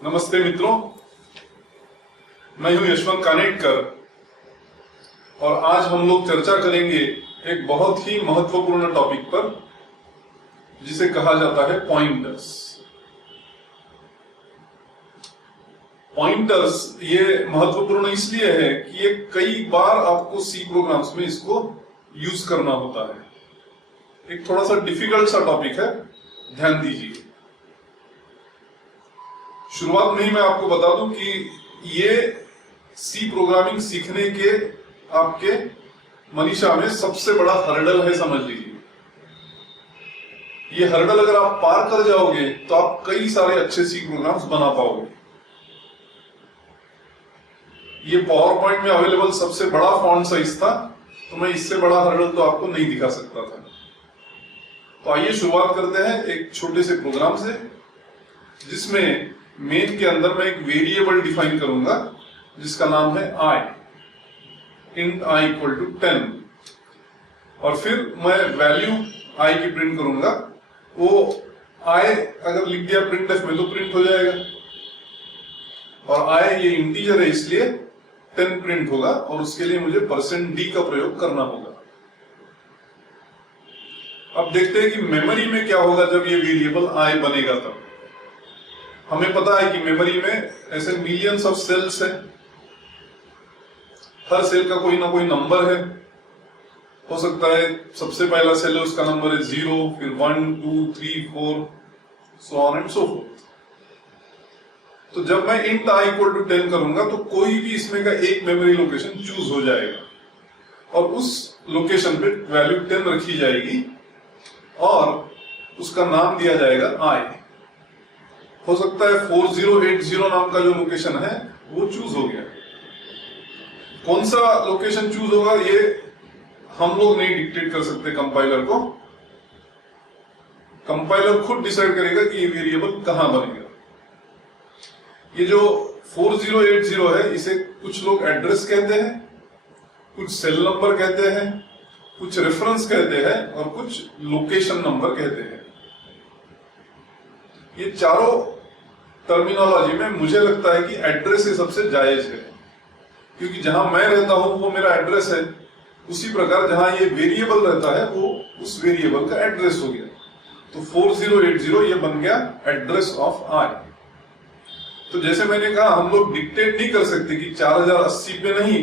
नमस्ते मित्रों, मैं हूं यशवंत कानेटकर और आज हम लोग चर्चा करेंगे एक बहुत ही महत्वपूर्ण टॉपिक पर जिसे कहा जाता है पॉइंटर्स। पॉइंटर्स ये महत्वपूर्ण इसलिए है कि ये कई बार आपको सी प्रोग्राम्स में इसको यूज करना होता है। एक थोड़ा सा डिफिकल्ट सा टॉपिक है, ध्यान दीजिए। शुरुआत में ही मैं आपको बता दूं कि ये सी प्रोग्रामिंग सीखने के आपके मनीषा में सबसे बड़ा हर्डल है, समझ लीजिए। ये हर्डल अगर आप पार कर जाओगे तो आप कई सारे अच्छे सी प्रोग्राम्स बना पाओगे। ये पावर पॉइंट में अवेलेबल सबसे बड़ा फॉन्ट साइज था, तो मैं इससे बड़ा हर्डल तो आपको नहीं दिखा सकता था। तो आइए शुरुआत करते हैं एक छोटे से प्रोग्राम से, जिसमें मेन के अंदर मैं एक वेरिएबल डिफाइन करूंगा जिसका नाम है i, int i equal to 10, और फिर मैं वैल्यू i की प्रिंट करूंगा। वो i अगर लिख दिया प्रिंटफ में तो प्रिंट हो जाएगा, और i ये इंटीजर है इसलिए 10 प्रिंट होगा, और उसके लिए मुझे %d का प्रयोग करना होगा। अब देखते हैं कि मेमोरी में क्या होगा जब ये वेरिएबल i बनेगा। तब हमें पता है कि मेमोरी में ऐसे मिलियंस ऑफ सेल्स है, हर सेल का कोई ना कोई नंबर है। हो सकता है सबसे पहला सेल है उसका नंबर है 0, फिर 1, 2, 3, 4, so on and so forth। तो जब मैं int i इक्वल टू 10 करूंगा तो कोई भी इसमें का एक मेमोरी लोकेशन चूज हो जाएगा, और उस लोकेशन पे वैल्यू 10 रखी जाएगी और उसका नाम दिया जाएगा i। हो सकता है 4080 नाम का जो लोकेशन है वो चूज हो गया। कौन सा लोकेशन चूज होगा ये हम लोग नहीं डिक्टेट कर सकते कंपाइलर को। कंपाइलर खुद डिसाइड करेगा कि ये वेरिएबल कहां बनेगा। ये जो 4080 है इसे कुछ लोग एड्रेस कहते हैं, कुछ सेल नंबर कहते हैं, कुछ रेफरेंस कहते हैं और कुछ लोकेशन नंबर कहते हैं। ये चारों टर्मिनोलॉजी में मुझे लगता है कि एड्रेस ही सबसे जायज है, क्योंकि जहां मैं रहता हूं वो मेरा एड्रेस है। उसी प्रकार जहां ये वेरिएबल रहता है वो उस वेरिएबल का एड्रेस हो गया। तो 4080 ये बन गया एड्रेस ऑफ i। तो जैसे मैंने कहा, हम लोग डिक्टेट नहीं कर सकते कि 4080 पे नहीं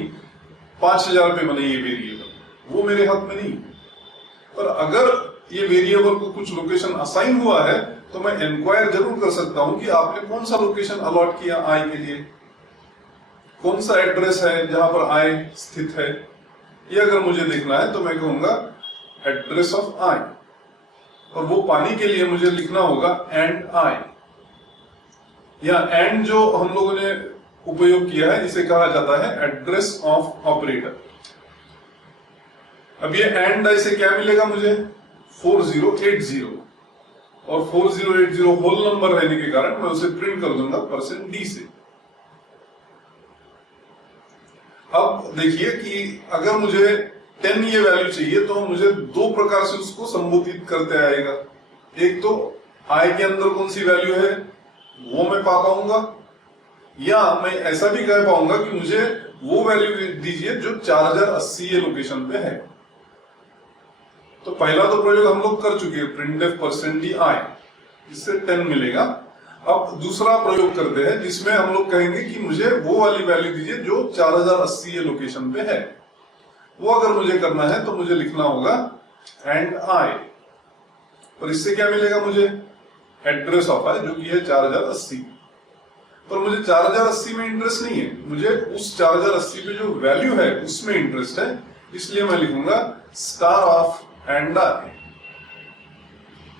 5000 पे बने ये वेरिएबल, वो मेरे हाथ में नहीं। पर अगर ये वेरिएबल को कुछ लोकेशन असाइन हुआ है तो मैं इंक्वायर जरूर कर सकता हूं कि आपने कौन सा लोकेशन अलॉट किया i के लिए, कौन सा एड्रेस है जहां पर i स्थित है। ये अगर मुझे देखना है तो मैं कहूंगा एड्रेस ऑफ i, और वो पाने के लिए मुझे लिखना होगा एंड i। या एंड जो हम लोगों ने उपयोग किया है इसे कहा जाता है एड्रेस ऑफ ऑपरेटर। अब ये एंड i से क्या मिलेगा मुझे 4080, और 4080 होल नंबर रहने के कारण मैं उसे प्रिंट कर दूंगा %d से। अब देखिए कि अगर मुझे 10 ये वैल्यू चाहिए तो मुझे दो प्रकार से उसको संबोधित करते आएगा। एक तो i के अंदर कौन सी वैल्यू है वो मैं पा पाऊंगा, या मैं ऐसा भी कह पाऊंगा कि मुझे वो वैल्यू दीजिए जो 4080 ये लोकेशन पे है। तो पहला तो प्रयोग हम लोग कर चुके हैं, printf %d i, इससे 10 मिलेगा। अब दूसरा प्रयोग करते हैं जिसमें हम लोग कहेंगे कि मुझे वो वाली वैल्यू दीजिए जो 4080 ये लोकेशन पे है। वो अगर मुझे करना है तो मुझे लिखना होगा एंड i, और इससे क्या मिलेगा मुझे एड्रेस ऑफ i जो कि है 4080। पर मुझे 4080 में इंटरेस्ट नहीं है, मुझे उस 4080 पे जो वैल्यू है उसमें इंटरेस्ट है, इसलिए मैं लिखूंगा स्टार ऑफ एंड i।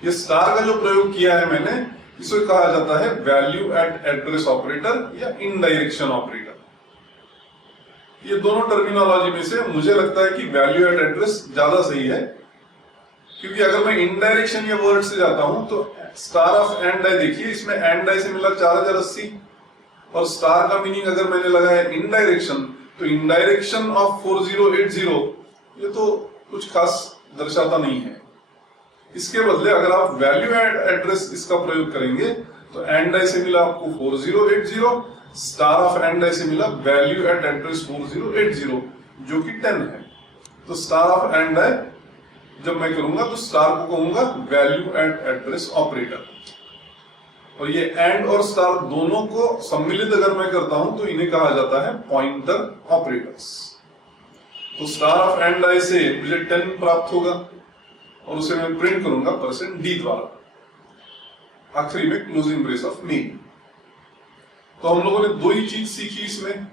ये स्टार का जो प्रयोग किया है मैंने, इसे कहा जाता है वैल्यू एट एड्रेस ऑपरेटर या इनडायरेक्शन ऑपरेटर। ये दोनों टर्मिनोलॉजी में से मुझे लगता है कि वैल्यू एट एड्रेस ज्यादा सही है, क्योंकि अगर मैं इनडायरेक्शन या वर्ड से जाता हूं तो स्टार ऑफ एंड i, देखिए इसमें एंड i से मिला 4080, और स्टार का मीनिंग अगर मैंने लगाया इनडायरेक्शन तो इनडायरेक्शन ऑफ 4080 ये तो कुछ खास दर्शाता नहीं है। इसके बदले अगर आप वैल्यू एड एड्रेस इसका प्रयोग करेंगे तो एंड आई से मिला आपको 4080, स्टार ऑफ एंड आई से मिला वैल्यू एट एड्रेस 4080 जो कि 10 है। तो स्टार ऑफ एंड आई जब मैं करूंगा तो स्टार को कहूंगा वैल्यू एट एड्रेस ऑपरेटर, और ये एंड और स्टार दोनों को सम्मिलित अगर मैं करता हूं तो इन्हें कहा जाता है पॉइंटर ऑपरेटर्स। तो स्टार ऑफ एंड आई से मुझे 10 प्राप्त होगा और उसे मैं प्रिंट करूंगा %d द्वारा, आखिरी में क्लोजिंग ब्रेस ऑफ मीन। तो हम लोगों ने दो ही चीज सीखी इसमें,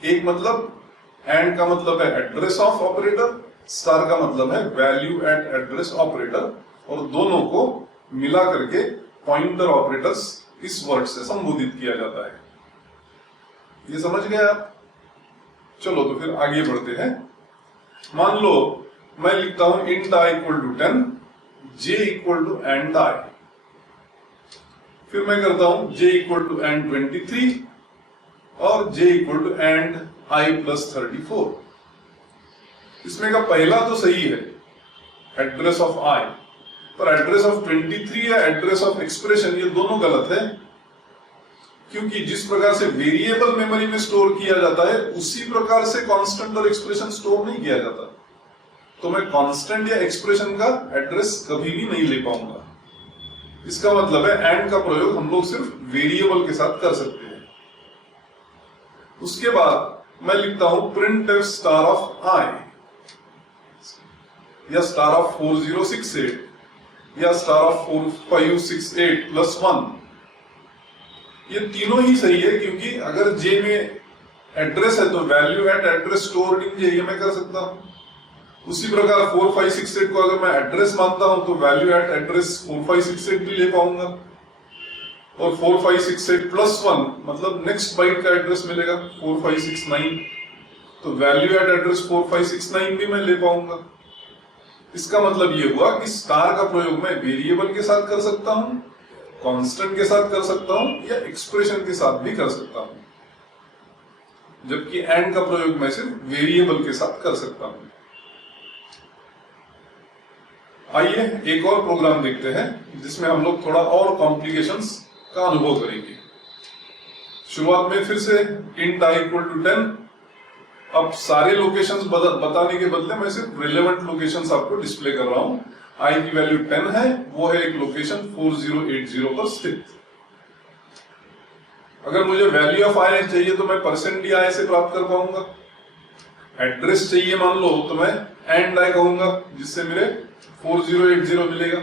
एक मतलब एंड का मतलब है एड्रेस ऑफ ऑपरेटर, स्टार का मतलब है वैल्यू एट एड्रेस ऑपरेटर, और दोनों को मिला करके पॉइंटर ऑपरेटर्स इस वर्ड से संबोधित किया जाता है। ये समझ गए आप? चलो तो फिर आगे बढ़ते हैं। मान लो मैं लिखता हूं int i equal to 10, j equal to and i, फिर मैं करता हूं j इक्वल टू एंड 23 और j equal to and i plus 34। इसमें का पहला तो सही है, एड्रेस ऑफ i, पर एड्रेस ऑफ 23 या एड्रेस ऑफ एक्सप्रेशन ये दोनों गलत है, क्योंकि जिस प्रकार से वेरिएबल मेमोरी में स्टोर किया जाता है उसी प्रकार से कांस्टेंट और एक्सप्रेशन स्टोर नहीं किया जाता। तो मैं कांस्टेंट या एक्सप्रेशन का एड्रेस कभी भी नहीं ले पाऊंगा। इसका मतलब है एंड का प्रयोग हम लोग सिर्फ वेरिएबल के साथ कर सकते हैं। उसके बाद मैं लिखता हूं प्रिंटफ स्टार ऑफ i या स्टार ऑफ 4068 या स्टार ऑफ 4568 प्लस 1। ये तीनों ही सही है, क्योंकि अगर j में एड्रेस है तो value eight address stored in j ये मैं कर सकता हूं। उसी प्रकार 4568 को अगर मैं एड्रेस मानता हूं तो वैल्यू एट एड्रेस 4568 भी ले पाऊंगा, और 4568 प्लस 1 मतलब नेक्स्ट बाइट का एड्रेस मिलेगा 4569, तो वैल्यू एट एड्रेस 4569 भी मैं ले पाऊंगा। इसका मतलब ये हुआ कि स्टार का प्रयोग मैं वेरिएबल के साथ कर सकता हूं, कांस्टेंट के साथ कर सकता हूं या एक्सप्रेशन के साथ भी कर सकता हूं, जबकि एंड का प्रयोग मैं सिर्फ वेरिएबल के साथ कर सकता हूं। आइए एक और प्रोग्राम देखते हैं जिसमें हम लोग थोड़ा और कॉम्प्लिकेशंस का अनुभव करेंगे। शुरुआत में फिर से int i इक्वल टू 10। अब सारे लोकेशंस बताने के बदले मैं सिर्फ रिलेवेंट लोकेशंस आपको डिस्प्ले कर रहा हूं। i की वैल्यू 10 है, वो है एक लोकेशन 4080 पर स्थित। अगर मुझे वैल्यू ऑफ i चाहिए तो मैं %di से प्राप्त कर पाऊंगा। एड्रेस चाहिए मान लो तो मैं एंड i कहूंगा, जिससे मेरे 4080 मिलेगा,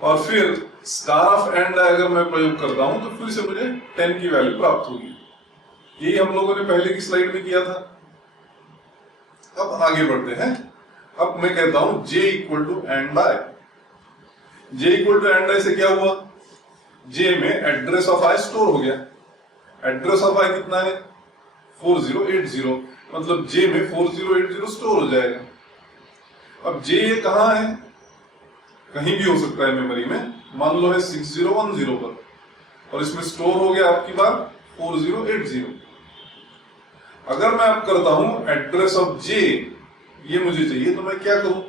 और फिर स्टार ऑफ एंड i अगर मैं प्रयोग करता हूं तो फिर से मुझे 10 की वैल्यू प्राप्त होगी। यही हम लोगों ने पहले की स्लाइड में किया था। अब आगे बढ़ते हैं। अब मैं कहता हूं j equal to and i। j equal to and i से क्या हुआ, j में एड्रेस ऑफ i स्टोर हो गया। एड्रेस ऑफ i कितना है 4080, मतलब j में 4080 स्टोर हो जाएगा। अब j ये कहां है, कहीं भी हो सकता है मेमोरी में, मान लो है 6010 पर, और इसमें स्टोर हो गया आपकी बार 4080। अगर मैं अब करता हूं एड्रेस ऑफ j, ये मुझे चाहिए तो मैं क्या करूं,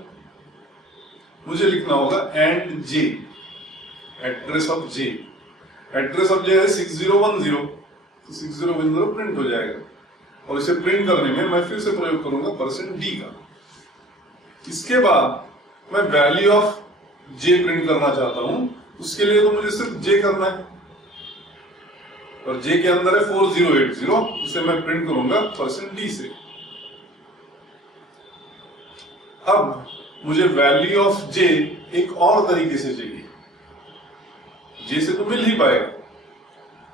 मुझे लिखना होगा and j, address of j। Address of j है 6010, तो 6010 प्रिंट हो जाएगा, और इसे प्रिंट करने में मैं फिर से प्रयोग करूंगा %d का। इसके बाद मैं वैल्यू ऑफ j प्रिंट करना चाहता हूं, उसके लिए तो मुझे सिर्फ j करना है, और j के अंदर है 4080, उसे मैं प्रिंट करूंगा %d से। अब मुझे वैल्यू ऑफ j एक और तरीके से चाहिए, j से तो मिल ही पाएगा।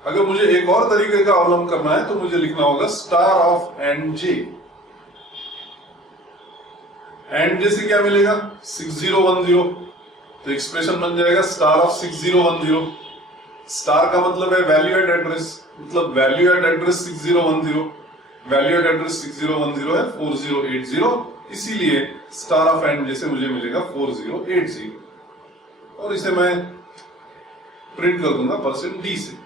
अगर मुझे एक और तरीके का अवलंबन करना है तो मुझे लिखना होगा star of and j। And j से क्या मिलेगा 6010, तो एक्सप्रेशन बन जाएगा स्टार ऑफ 6010। स्टार का मतलब है वैल्यू एट एड्रेस, मतलब value eight address 6010, value eight address 6010 है 4080, इसीलिए स्टार ऑफ एंड जैसे मुझे मिलेगा 4080, और इसे मैं प्रिंट कर दूंगा %d से।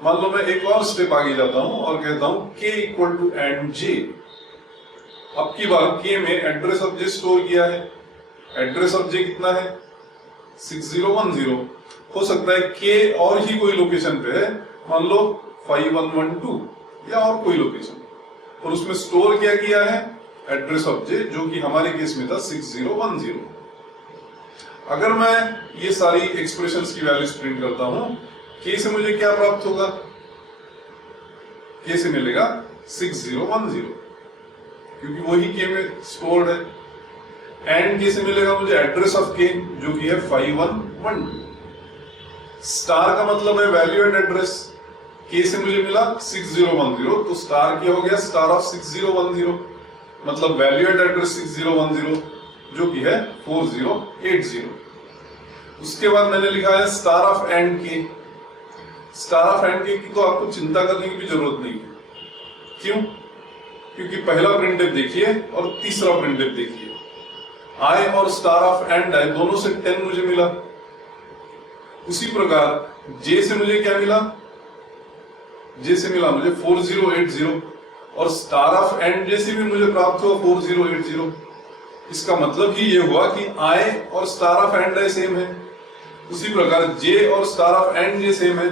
मान लो मैं एक और स्टेप आगे जाता हूं और कहता हूं k equal to and j। अब की बार k में एड्रेस ऑफ j स्टोर किया है। एड्रेस ऑफ j कितना है 6010 हो सकता है के और ही कोई लोकेशन पे है, मान लो 5112 या और कोई लोकेशन, और उसमें स्टोर क्या किया है, एड्रेस ऑफ जे, जो कि हमारे केस में था 6010। अगर मैं ये सारी एक्सप्रेशंस की वैल्यूज प्रिंट करता हूं, के से मुझे क्या प्राप्त होगा, के से मिलेगा 6010 क्योंकि वही के में स्टोर्ड है। एंड के से मिलेगा मुझे एड्रेस ऑफ के, जो कि है 5112। स्टार का मतलब है वैल्यू एट एड्रेस, के से मुझे मिला 6010, तो स्टार क्या हो गया, स्टार ऑफ 6010, मतलब वैल्यू एट एड्रेस 6010, जो कि है 4080। उसके बाद मैंने लिखा है स्टार ऑफ एंड के। स्टार ऑफ एंड के की तो आपको चिंता करने की भी जरूरत नहीं है। क्यों? क्योंकि पहला प्रिंटफ देखिए और तीसरा प्रिंटफ देखिए, आई और स्टार ऑफ एंड आई दोनों से 10 मुझे मिला। उसी प्रकार जे से मुझे क्या मिला, जे से मिला मुझे 4080, और स्टार ऑफ एंड जे से भी मुझे प्राप्त हुआ 4080। इसका मतलब ही ये हुआ कि आई और star of and I same है। उसी प्रकार जे और star of and J same है,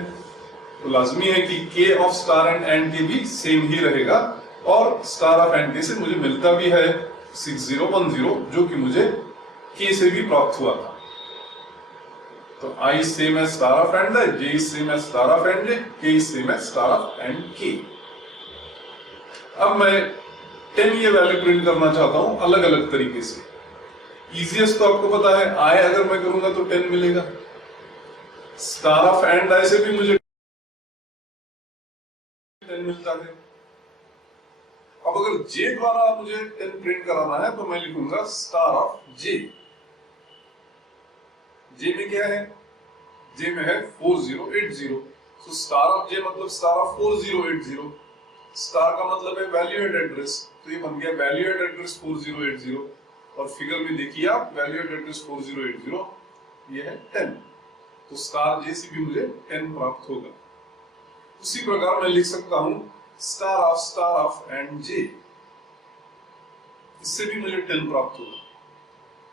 तो लाजमी है कि के ऑफ स्टार एंड के भी सेम ही रहेगा, और स्टार ऑफ एंड के से मुझे मिलता भी है 6010, जो कि मुझे के से भी प्राप्त हुआ था। तो I same as star of and I, J is same as star of and J, K is same as star of and K. अब मैं 10 ये वैल्यू प्रिंट करना चाहता हूं अलग अलग तरीके से। इजीएस्ट तो आपको पता है, आई अगर मैं करूंगा तो 10 मिलेगा, स्टार ऑफ एंड आई से भी मुझे 10 मिलता है। अब अगर जे द्वारा मुझे 10 प्रिंट कराना है तो मैं लिखूंगा स्टार ऑफ जे। जे में क्या है, जे में है 4080, तो स्टार ऑफ जे मतलब स्टार ऑफ 4080। स्टार का मतलब है वैल्यू एट एड्रेस, तो ये बन गया वैल्यू एट एड्रेस 4080, और फिगर में देखिए आप वैल्यू एट एड्रेस 4080 ये है 10, तो स्टार जे से भी मुझे 10 प्राप्त होगा। उसी प्रकार मैं लिख सकता हूं स्टार ऑफ एंड जे, इससे भी मुझे 10 प्राप्त होगा।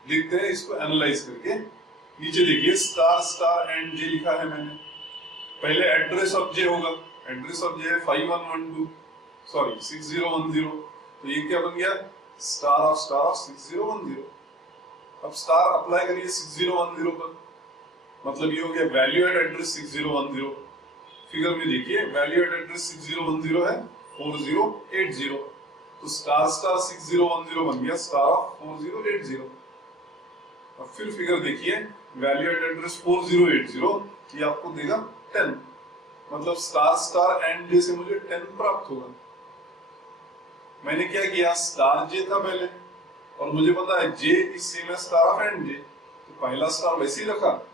देखते हैं इसको एनालाइज करके। नीचे देखिए स्टार एंड जे लिखा है मैंने। पहले एड्रेस ऑफ जे होगा, एड्रेस ऑफ जे है 6010, तो ये क्या बन गया, स्टार ऑफ 6010। अब स्टार अप्लाई करिए 6010 पर, मतलब ये हो गया वैल्यू एट एड्रेस 6010। फिगर में देखिए वैल्यू एट एड्रेस 6010 है 4080, तो स्टार 6010 बन गया स्टार ऑफ 4080। अब फिर फिगर देखिए वैल्यू एट एड्रेस 4080, ये आपको देगा 10, मतलब स्टार एंड जे से मुझे 10 प्राप्त होगा। मैंने क्या किया, स्टार जे था पहले, और मुझे पता है J is same as star of and J, तो पहला स्टार वैसे ही रखा,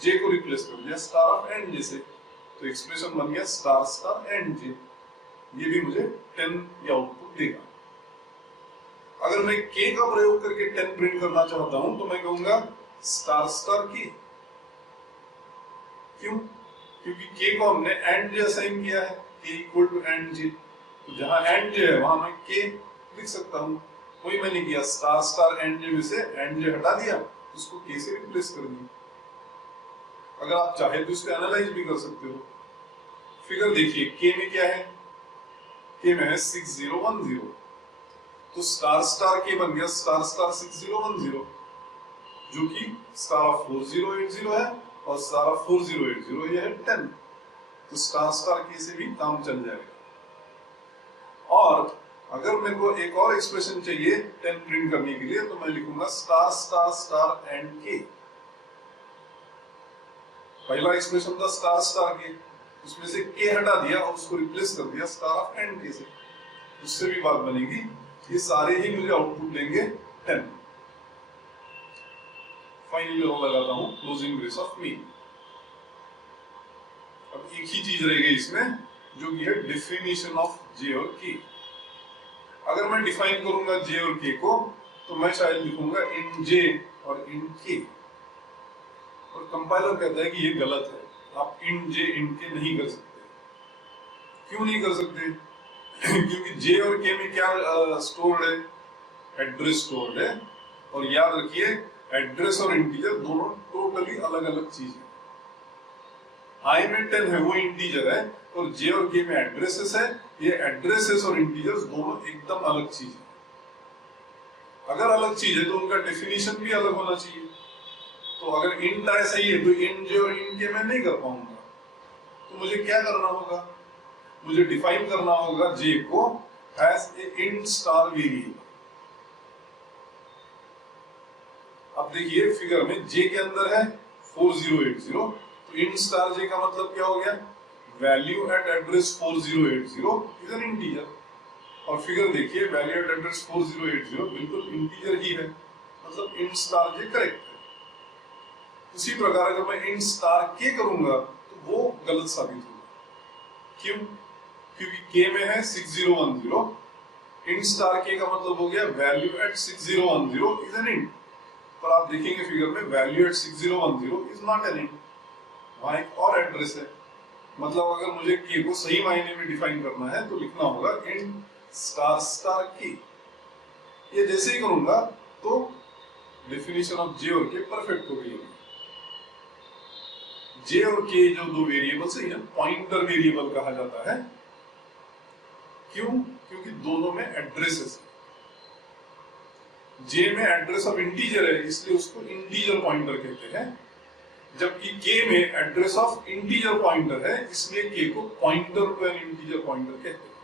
जे को रिप्लेस कर दिया स्टार ऑफ एंड जे से, तो एक्सप्रेशन बन गया स्टार एंड जे। ये भी मुझे 10 या आउटपुट देगा। अगर मैं के का प्रयोग करके 10 प्रिंट करना चाहता हूं तो मैं कहूंगा स्टार के। क्यों? क्योंकि के को हमने एंड जे असाइन किया है, के इक्वल टू एंड जे, तो जहां एंड जे है वहां मैं के लिख सकता हूं। वही मैंने किया, स्टार एंड जे में से एंड जे हटा दिया, उसको के से रिप्लेस कर दिया। अगर आप चाहे तो इसको एनालाइज भी कर सकते हो। फिगर देखिए के में क्या है, के में है 6010, तो स्टार के बन गया स्टार 6010, जो कि स्टार ऑफ 4080 है, और स्टार ऑफ 4080 ये है 10, तो स्टार के से भी काम चल जाएगा। और अगर मेरे को एक और एक्सप्रेशन चाहिए 10 प्रिंट करने के लिए, तो मैं लिखूंगा स्टार एंड के। पहला एक्सप्रेशन था स्टार के, उसमें से के हटा दिया और उसको रिप्लेस कर दिया स्टार ऑफ एंड के से, उससे भी बात बनेगी। ये सारे ही मुझे आउटपुट देंगे 10। फाइनली लगाता हूं क्लोजिंग ब्रेस ऑफ मीन। अब एक ही चीज रह गई इसमें, जो कि है डिफिनेशन ऑफ जे और के। अगर मैं डिफाइन करूंगा जे और के को, तो मैं शायद लिखूंगा इन जे और इन के, और कंपाइलर कहता है कि ये गलत है, आप इन जे इन के नहीं कर सकते। क्यों नहीं कर सकते? क्योंकि जे और के में क्या स्टोर्ड है, एड्रेस स्टोर्ड है। और याद रखिए एड्रेस और इंटीजर दोनों टोटली अलग अलग चीज है। आई में 10 है वो इंटीजर है, और जे और के में एड्रेसेस है। ये एड्रेसेस और इंटीजर्स दोनों एकदम अलग चीज है। अगर अलग चीज है तो उनका डेफिनेशन भी अलग होना चाहिए। तो अगर इंट ऐसा ही है तो इंट जे और इंट के मैं नहीं कर पाऊंगा। तो मुझे क्या करना होगा, मुझे डिफाइन करना होगा जे को as a int star variable. अब देखिए फिगर में जे के अंदर है 4080, तो इंट स्टार जे का मतलब क्या हो गया, value eight address 4080 is an integer. और फिगर देखिए वैल्यू एट एड्रेस 4080 बिल्कुल इंटीजर ही है, मतलब इंट स्टार जे करेक्ट है। उसी प्रकार अगर मैं इंट स्टार के करूंगा तो वो गलत साबित होगा। क्यों? क्योंकि के में है 6010, इंट स्टार के का मतलब हो गया value at 6010 is an int. पर आप देखेंगे फिगर में value at 6010 is not an int, वहां एक और एड्रेस है। मतलब अगर मुझे के को सही मायने में डिफाइन करना है तो लिखना होगा इंट स्टार स्टार के। ये जैसे ही करूंगा तो डेफिनेशन ऑफ जे और के परफेक्ट हो गई। जे और के जो दो वेरिएबल्स है पॉइंटर वेरिएबल कहा जाता है। क्यों? क्योंकि दोनों में एड्रेसेस है। जे में एड्रेस ऑफ इंटीजर है इसलिए उसको इंटीजर पॉइंटर कहते हैं, जबकि के में एड्रेस ऑफ इंटीजर पॉइंटर है इसलिए के को pointer to an integer pointer कहते हैं।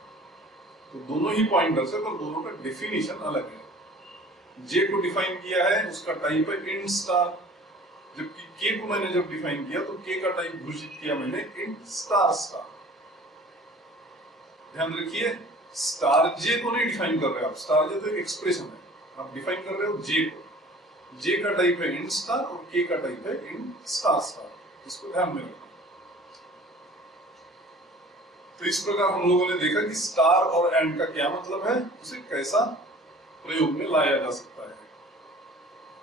तो दोनों ही पॉइंटर्स है पर दोनों का डेफिनेशन अलग है। जे को डिफाइन किया है उसका टाइप है इंट स्टार, जबकि के को मैंने जब डिफाइन किया तो के का टाइप घोषित किया मैंने इंट स्टार स्टार। ध्यान रखिए स्टार जे को नहीं डिफाइन कर रहे आप, स्टार जे तो एक एक्सप्रेशन है, आप डिफाइन कर रहे हो जे को। जे का टाइप है इंट स्टार और के का टाइप है इंट स्टार स्टार, इसको ध्यान में रखना। तो इस प्रकार हम लोगों ने देखा कि स्टार और एंड का क्या मतलब है, उसे कैसा प्रयोग में लाया जा सकता है।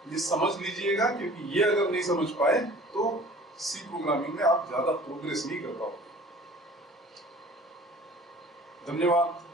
ये समझ लीजिएगा, क्योंकि ये अगर नहीं समझ पाए तो सी प्रोग्रामिंग में आप ज्यादा प्रोग्रेस नहीं कर पाओगे। धन्यवाद।